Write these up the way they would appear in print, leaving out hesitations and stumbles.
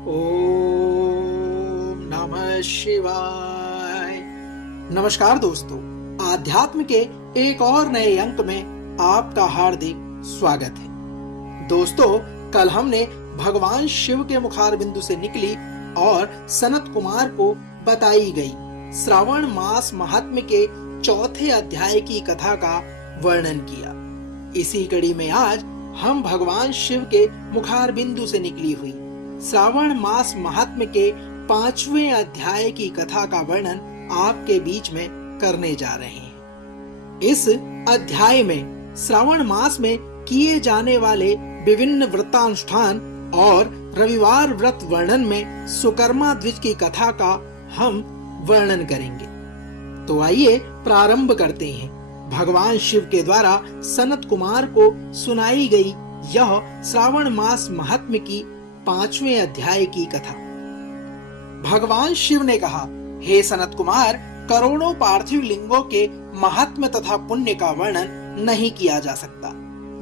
ओम नमः शिवाय। नमस्कार दोस्तों, आध्यात्म के एक और नए अंक में आपका हार्दिक स्वागत है। दोस्तों, कल हमने भगवान शिव के मुखार बिंदु से निकली और सनत कुमार को बताई गई श्रावण मास महात्म्य के चौथे अध्याय की कथा का वर्णन किया। इसी कड़ी में आज हम भगवान शिव के मुखार बिंदु से निकली हुई श्रावण मास महात्म्य के 5वें अध्याय की कथा का वर्णन आपके बीच में करने जा रहे हैं। इस अध्याय में श्रावण मास में किए जाने वाले विभिन्न व्रतानुष्ठान और रविवार व्रत वर्णन में सुकर्मा द्विज की कथा का हम वर्णन करेंगे। तो आइए प्रारंभ करते हैं। भगवान शिव के द्वारा सनत कुमार को सुनाई गई यह श्रावण मास महात्म्य की 5वें अध्याय की कथा। भगवान शिव ने कहा, हे सनत कुमार, करोड़ों पार्थिव लिंगों के महात्म्य तथा पुण्य का वर्णन नहीं किया जा सकता।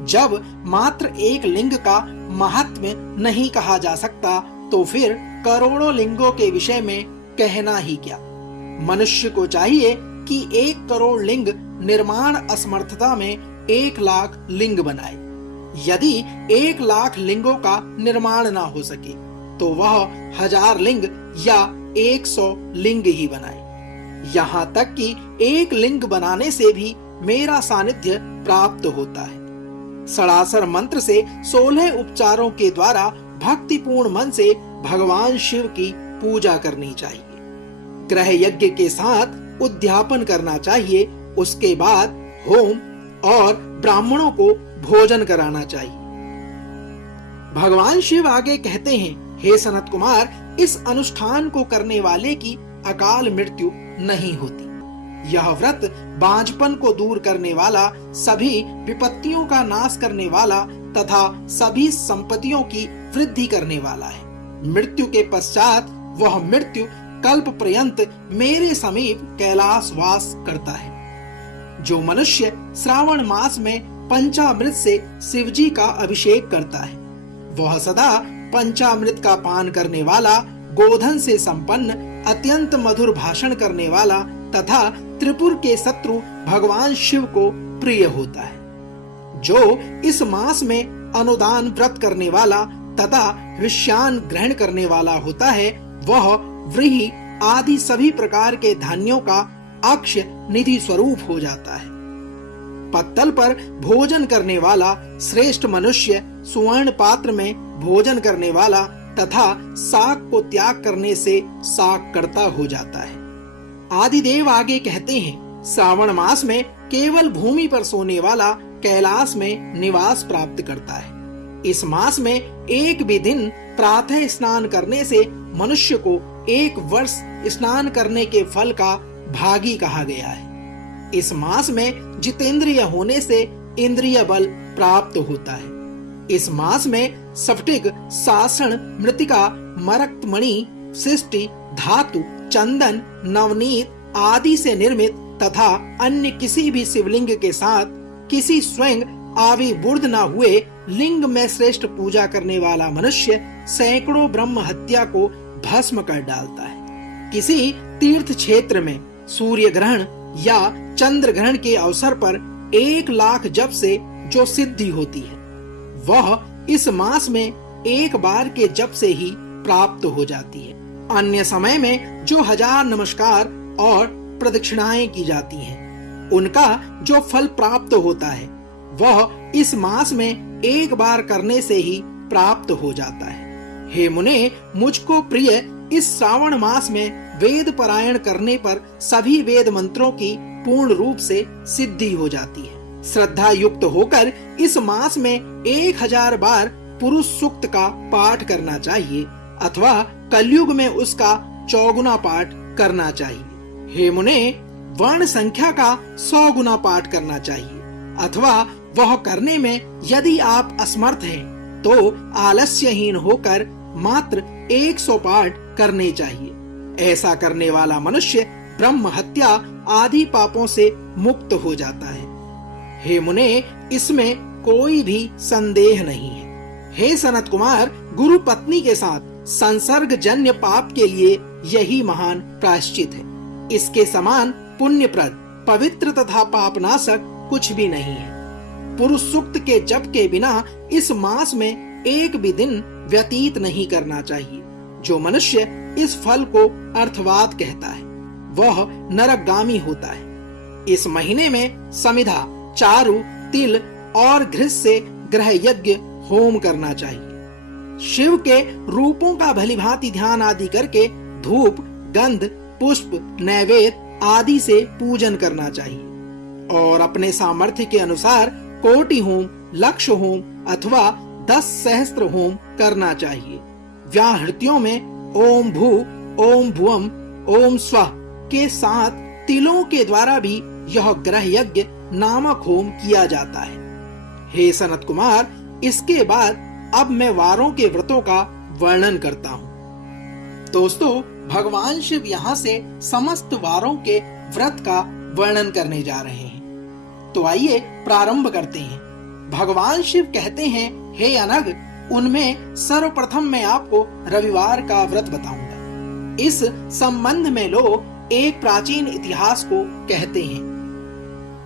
जब मात्र एक लिंग का महात्म्य नहीं कहा जा सकता तो फिर करोड़ों लिंगों के विषय में कहना ही क्या। मनुष्य को चाहिए कि 1 करोड़ लिंग निर्माण असमर्थता में 1 लाख लिंग बनाए। यदि 1 लाख लिंगों का निर्माण ना हो सके तो वह 1000 लिंग या 100 लिंग ही बनाए। यहाँ तक कि 1 लिंग बनाने से भी मेरा सानिध्य प्राप्त होता है। सड़ासर मंत्र से 16 उपचारों के द्वारा भक्तिपूर्ण मन से भगवान शिव की पूजा करनी चाहिए। ग्रह यज्ञ के साथ उद्यापन करना चाहिए। उसके बाद होम और ब्राह्मणों को भोजन कराना चाहिए। भगवान शिव आगे कहते हैं, हे सनत कुमार, इस अनुष्ठान को करने वाले की अकाल मृत्यु नहीं होती। यह व्रत बांझपन को दूर करने वाला, सभी विपत्तियों का नाश करने वाला तथा सभी संपत्तियों की वृद्धि करने वाला है। मृत्यु के पश्चात वह मृत्यु कल्प पर्यंत मेरे समीप कैलाश वास करता है। जो मनुष्य श्रावण मास में पंचामृत से शिवजी का अभिषेक करता है, वह सदा पंचामृत का पान करने वाला, गोधन से संपन्न, अत्यंत मधुर भाषण करने वाला तथा त्रिपुर के शत्रु भगवान शिव को प्रिय होता है। जो इस मास में अनुदान व्रत करने वाला तथा विषयान ग्रहण करने वाला होता है, वह व्रीहि आदि सभी प्रकार के धान्यों का अक्षय निधि स्वरूप हो जाता है। पत्तल पर भोजन करने वाला श्रेष्ठ मनुष्य सुवर्ण पात्र में भोजन करने वाला तथा साग को त्याग करने से साग कर्ता हो जाता है। आदिदेव आगे कहते हैं, श्रावण मास में केवल भूमि पर सोने वाला कैलाश में निवास प्राप्त करता है। इस मास में एक भी दिन प्रातः स्नान करने से मनुष्य को 1 वर्ष स्नान करने के फल का भागी कहा गया है। इस मास में जितेंद्रिय होने से इंद्रिय बल प्राप्त होता है। इस मास में स्फटिक, सासण, मृतिका, मरक्तमणि, सृष्टि, धातु, चंदन, नवनीत आदि से निर्मित तथा अन्य किसी भी शिवलिंग के साथ किसी स्वयं आविर्भूत न हुए लिंग में श्रेष्ठ पूजा करने वाला मनुष्य सैकड़ों ब्रह्म हत्या को भस्म कर डालता है। किसी तीर्थ क्षेत्र में सूर्य ग्रहण या चंद्र ग्रहण के अवसर पर 1 लाख जप से जो सिद्धि होती है, वह इस मास में 1 बार के जप से ही प्राप्त हो जाती है। अन्य समय में जो 1000 नमस्कार और प्रदक्षिणाएं की जाती हैं, उनका जो फल प्राप्त होता है, वह इस मास में 1 बार करने से ही प्राप्त हो जाता है। हे मुने, मुझको प्रिय इस श्रावण मास में वेद पारायण करने पर सभी वेद मंत्रों की पूर्ण रूप से सिद्धि हो जाती है। श्रद्धा युक्त होकर इस मास में 1000 बार पुरुष सूक्त का पाठ करना चाहिए अथवा कलयुग में उसका 4 गुना पाठ करना चाहिए। हे मुने, वर्ण संख्या का 100 गुना पाठ करना चाहिए अथवा वह करने में यदि आप असमर्थ हैं तो आलस्यहीन होकर मात्र 100 पाठ करने चाहिए। ऐसा करने वाला मनुष्य ब्रह्म हत्या आदि पापों से मुक्त हो जाता है। हे मुने, इसमें कोई भी संदेह नहीं है। हे सनत कुमार, गुरु पत्नी के साथ संसर्गजन्य पाप के लिए यही महान प्रायश्चित है। इसके समान पुण्यप्रद, पवित्र तथा पापनाशक कुछ भी नहीं है। पुरुष सूक्त के जप के बिना इस मास में एक भी दिन व्यतीत नहीं करना चाहिए। जो मनुष्य इस फल को अर्थवाद कहता है वह नरकगामी होता है। इस महीने में समिधा, चारु, तिल और घृत से ग्रह यज्ञ होम करना चाहिए। शिव के रूपों का भलीभांति ध्यान आदि करके धूप, गंध, पुष्प, नैवेद्य आदि से पूजन करना चाहिए और अपने सामर्थ्य के अनुसार कोटि होम, लक्ष होम अथवा 10 सहस्त्र होम करना चाहिए। व्याहृतियों में ओम भू, ओम भुवम, ओम स्वः के साथ तिलों के द्वारा भी यह ग्रह यज्ञ नामक होम किया जाता है। हे सनत कुमार, इसके बाद अब मैं वारों के व्रतों का वर्णन करता हूँ। दोस्तों, भगवान शिव यहाँ से समस्त वारों के व्रत का वर्णन करने जा रहे हैं। तो आइए प्रारंभ करते हैं। भगवान शिव कहते हैं, हे अनग, उनमें सर्वप्रथम मैं आपको रविवार का व्रत बताऊंगा। इस संबंध में लोग एक प्राचीन इतिहास को कहते हैं।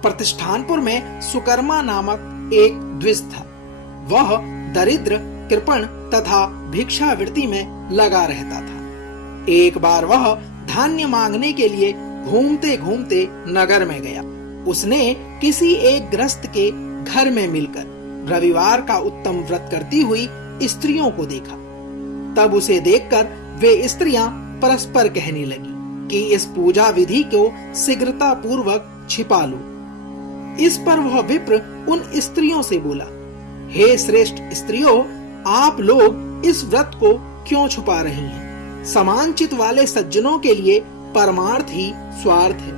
प्रतिष्ठानपुर में सुकर्मा नामक एक द्विज था। वह दरिद्र, कृपण तथा भिक्षावृत्ति में लगा रहता था। एक बार वह धान्य मांगने के लिए घूमते घूमते नगर में गया। उसने किसी एक गृहस्थ के घर में मिलकर रविवार का उत्तम व्रत करती हुई स्त्रियों को देखा। तब उसे देखकर वे स्त्रियां परस्पर कहने लगी कि इस पूजा विधि को शीघ्रता पूर्वक छिपा लो। इस पर वह विप्र उन स्त्रियों से बोला, हे श्रेष्ठ स्त्रियों, आप लोग इस व्रत को क्यों छुपा रही हैं? समान चित्त वाले सज्जनों के लिए परमार्थ ही स्वार्थ है।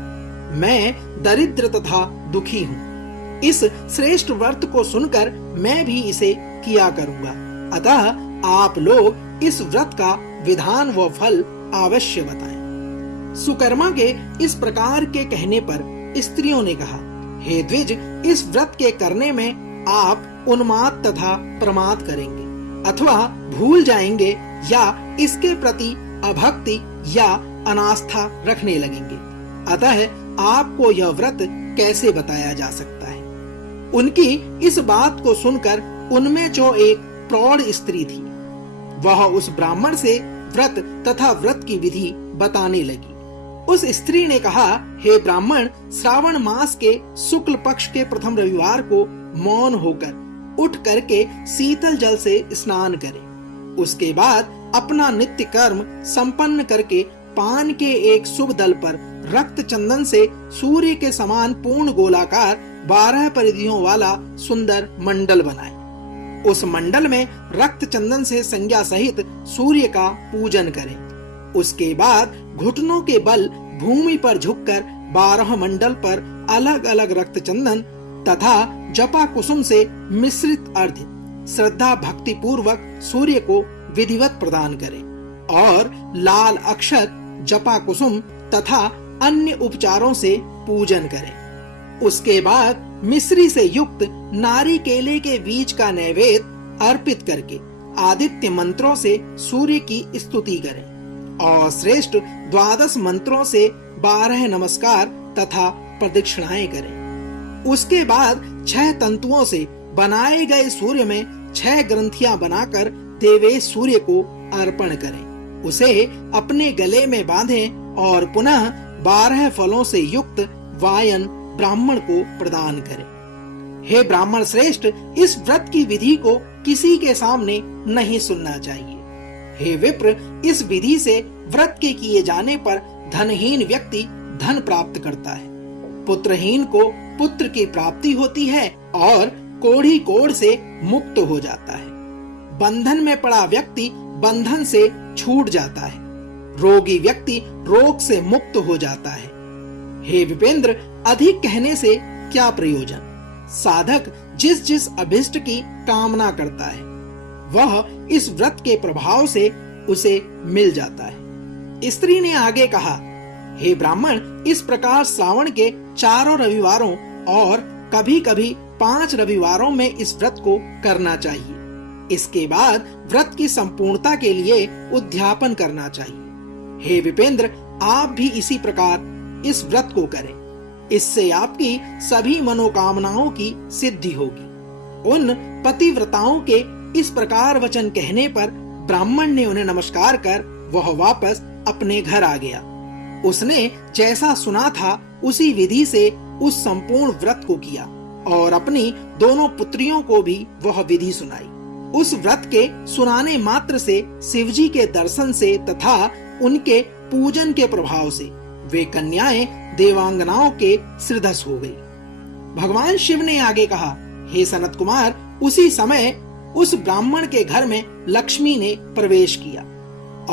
मैं दरिद्र तथा दुखी हूँ। इस श्रेष्ठ व्रत को सुनकर मैं भी इसे किया करूँगा। अतः आप लोग इस व्रत का विधान व फल अवश्य बताएं। सुकर्मा के इस प्रकार के कहने पर स्त्रियों ने कहा, हे द्विज, इस व्रत के करने में आप उन्माद तथा प्रमाद करेंगे अथवा भूल जाएंगे या इसके प्रति अभक्ति या अनास्था रखने लगेंगे। अतः आपको यह व्रत कैसे बताया जा सकता है? उनकी इस बात को सुनकर उनमें जो एक प्रौढ़ स्त्री थी, वह उस ब्राह्मण से व्रत तथा व्रत की विधि बताने लगी। उस स्त्री ने कहा, हे ब्राह्मण, श्रावण मास के शुक्ल पक्ष के प्रथम रविवार को मौन होकर उठ करके शीतल जल से स्नान करें। उसके बाद अपना नित्य कर्म संपन्न करके पान के एक शुभ दल पर रक्त चंदन से सूर्य के समान पूर्ण गोलाकार 12 परिधियों वाला सुंदर मंडल बनाए। उस मंडल में रक्त चंदन से संज्ञा सहित सूर्य का पूजन करें। उसके बाद घुटनों के बल भूमि पर झुककर 12 मंडल पर अलग अलग रक्त चंदन तथा जपा कुसुम से मिश्रित अर्घ्य श्रद्धा भक्ति पूर्वक सूर्य को विधिवत प्रदान करें और लाल अक्षत, जपा कुसुम तथा अन्य उपचारों से पूजन करें। उसके बाद मिश्री से युक्त नारी केले के बीज का नैवेद्य अर्पित करके आदित्य मंत्रों से सूर्य की स्तुति करें और श्रेष्ठ 12 मंत्रों से 12 नमस्कार तथा प्रदक्षिणाएं करें। उसके बाद 6 तंतुओं से बनाए गए सूर्य में 6 ग्रंथियां बनाकर देवेश सूर्य को अर्पण करें। उसे अपने गले में बांधें और पुनः 12 फलों से युक्त वायन ब्राह्मण को प्रदान करें। हे ब्राह्मण श्रेष्ठ, इस व्रत की विधि को किसी के सामने नहीं सुनना चाहिए। हे विप्र, इस विधि से व्रत के किए जाने पर धनहीन व्यक्ति धन प्राप्त करता है, पुत्रहीन को पुत्र की प्राप्ति होती है और कोढ़ी कोढ़ से मुक्त हो जाता है। बंधन में पड़ा व्यक्ति बंधन से छूट जाता है, रोगी व्यक्ति रोग से मुक्त हो जाता है। हे विपेंद्र, अधिक कहने से क्या प्रयोजन? साधक जिस जिस अभिष्ट की कामना करता है वह इस व्रत के प्रभाव से उसे मिल जाता है। स्त्री ने आगे कहा, हे ब्राह्मण, इस प्रकार श्रावण के 4 रविवारों और कभी कभी 5 रविवारों में इस व्रत को करना चाहिए। इसके बाद व्रत की संपूर्णता के लिए उद्यापन करना चाहिए। हे विपेंद्र, आप भी इसी प्रकार इस व्रत को करें। इससे आपकी सभी मनोकामनाओं की सिद्धि होगी। उन पतिव्रताओं के इस प्रकार वचन कहने पर ब्राह्मण ने उन्हें नमस्कार कर वह वापस अपने घर आ गया। उसने जैसा सुना था उसी विधि से उस संपूर्ण व्रत को किया और अपनी दोनों पुत्रियों को भी वह विधि सुनाई। उस व्रत के सुनाने मात्र से शिवजी के दर्शन से तथा उनके पूजन के प्रभाव से वे कन्याएं देवांगनाओं के सृदस हो गई। भगवान शिव ने आगे कहा, हे सनत कुमार, उसी समय उस ब्राह्मण के घर में लक्ष्मी ने प्रवेश किया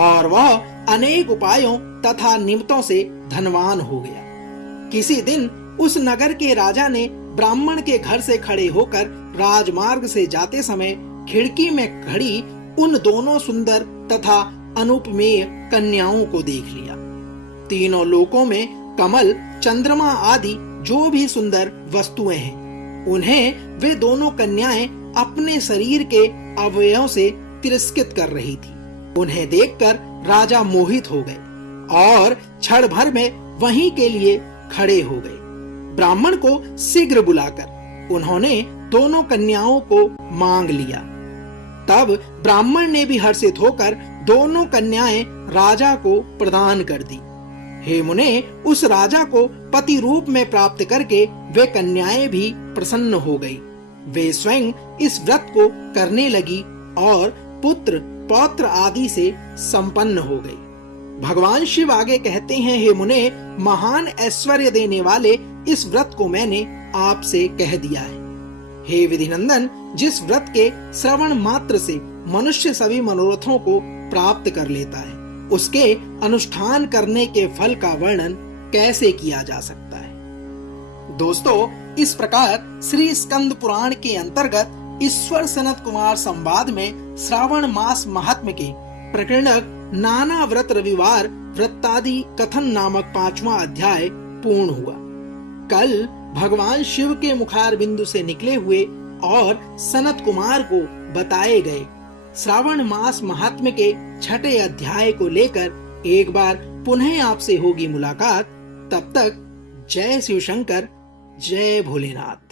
और वह अनेक उपायों तथा निमित्तों से धनवान हो गया। किसी दिन उस नगर के राजा ने ब्राह्मण के घर से खड़े होकर राजमार्ग से जाते समय खिड़की में खड़ी उन दोनों सुंदर तथा अनुपमेय कन्याओं को देख लिया। तीनों लोकों में कमल, चंद्रमा आदि जो भी सुंदर वस्तुएं हैं, उन्हें वे दोनों कन्याएं अपने शरीर के अवयवों से तिरस्कृत कर रही थी। उन्हें देखकर राजा मोहित हो गए और क्षण भर में वहीं के लिए खड़े हो गए। ब्राह्मण को शीघ्र बुलाकर उन्होंने दोनों कन्याओं को मांग लिया। तब ब्राह्मण ने भी हर्षित होकर दोनों कन्याएं राजा को प्रदान कर दी। हे मुने, उस राजा को पति रूप में प्राप्त करके वे कन्याएं भी प्रसन्न हो गई। वे स्वयं इस व्रत को करने लगी और पुत्र पौत्र आदि से संपन्न हो गई। भगवान शिव आगे कहते हैं, हे मुने, महान ऐश्वर्य देने वाले इस व्रत को मैंने आपसे कह दिया है। हे विधिनंदन, जिस व्रत के श्रवण मात्र से मनुष्य सभी मनोरथों को प्राप्त कर लेता है, उसके अनुष्ठान करने के फल का वर्णन कैसे किया जा सकता है। दोस्तों, इस प्रकार श्री स्कंद पुराण के अंतर्गत ईश्वर सनत कुमार संवाद में श्रावण मास महात्म्य के प्रकरणक नाना व्रत रविवार व्रतादि कथन नामक 5वां अध्याय पूर्ण हुआ। कल भगवान शिव के मुखार बिंदु से निकले हुए और सनत कुमार को बताए गए श्रावण मास महात्म्य के 6ठे अध्याय को लेकर एक बार पुनः आपसे होगी मुलाकात। तब तक जय शिव शंकर, जय भोलेनाथ।